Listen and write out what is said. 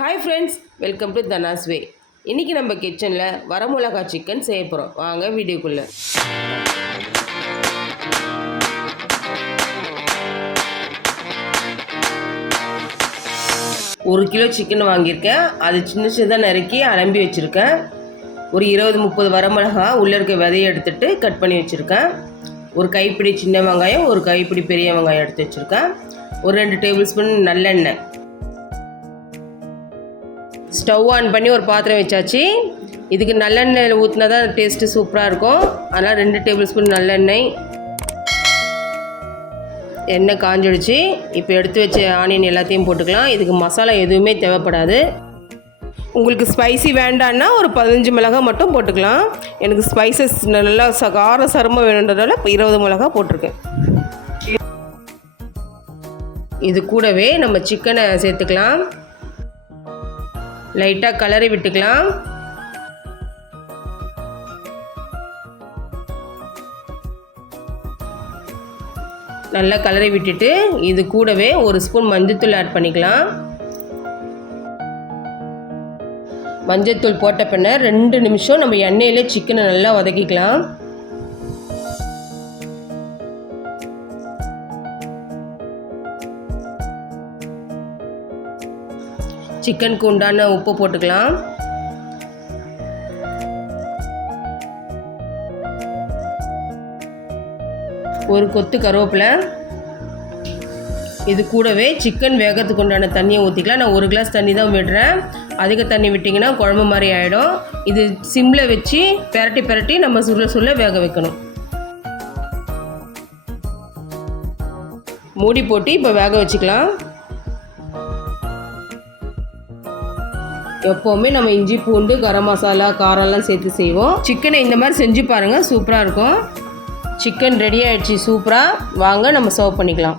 Hi friends, welcome to Dhana's Way. இன்னைக்கு நம்ம கிச்சன்ல வரமிளகாய் சிக்கன் செய்ய போறோம். வாங்க வீடியோக்குள்ள. 1 கிலோ சிக்கன் வாங்கியிருக்கேன். அது சின்ன சின்னதாக நறுக்கி அலம்பி வச்சுருக்கேன். ஒரு 20-30 வரமிளகாய் உள்ளே இருக்க விதையை எடுத்துட்டு கட் பண்ணி வச்சுருக்கேன். ஒரு கைப்பிடி சின்ன வெங்காயம், ஒரு கைப்பிடி பெரிய வெங்காயம் எடுத்து வச்சுருக்கேன். ஒரு 2 டேபிள் ஸ்பூன் நல்லெண்ணெய். ஸ்டவ் ஆன் பண்ணி ஒரு பாத்திரம் வச்சாச்சு. இதுக்கு நல்லெண்ணெய் ஊற்றினா தான் டேஸ்ட்டு சூப்பராக இருக்கும். அதனால் 2 டேபிள் ஸ்பூன் நல்லெண்ணெய். எண்ணெய் காஞ்சிடுச்சு. இப்போ எடுத்து வச்ச ஆனியன் எல்லாத்தையும் போட்டுக்கலாம். இதுக்கு மசாலா எதுவுமே தேவைப்படாது. உங்களுக்கு ஸ்பைசி வேண்டான்னா ஒரு 15 மிளகாய் மட்டும் போட்டுக்கலாம். எனக்கு ஸ்பைசஸ் நல்லா கார சரமாக வேணுன்றதால 20 மிளகாய் போட்டிருக்கேன். இது கூடவே நம்ம சிக்கனை சேர்த்துக்கலாம். லைட்டாக கலரி விட்டுக்கலாம். நல்லா கலரி விட்டுட்டு இது கூடவே ஒரு ஸ்பூன் மஞ்சள்தூள் ஆட் பண்ணிக்கலாம். மஞ்சள்தூள் போட்ட பின்ன 2 நிமிஷம் நம்ம எண்ணெயிலே சிக்கனை நல்லா வதக்கிக்கலாம். சிக்கனுக்கு உண்டான உப்பு போட்டுக்கலாம். ஒரு கொத்து கருவேப்பிலை. இது கூடவே சிக்கன் வேகத்துக்கு உண்டான தண்ணியை ஊற்றிக்கலாம். நான் 1 கிளாஸ் தண்ணி தான் விடுறேன். அதிக தண்ணி விட்டிங்கன்னா குழம்பு மாதிரி ஆகிடும். இது சிம்மில் வச்சு பெரட்டி நம்ம சுள்ள வேக வைக்கணும். மூடி போட்டு இப்போ வேக வச்சுக்கலாம். எப்போவுமே நம்ம இஞ்சி பூண்டு கரம் மசாலா காரம்லாம் சேர்த்து செய்வோம். சிக்கனை இந்த மாதிரி செஞ்சு பாருங்கள், சூப்பராக இருக்கும். சிக்கன் ரெடி ஆகிடுச்சு சூப்பராக. வாங்க நம்ம சர்வ் பண்ணிக்கலாம்.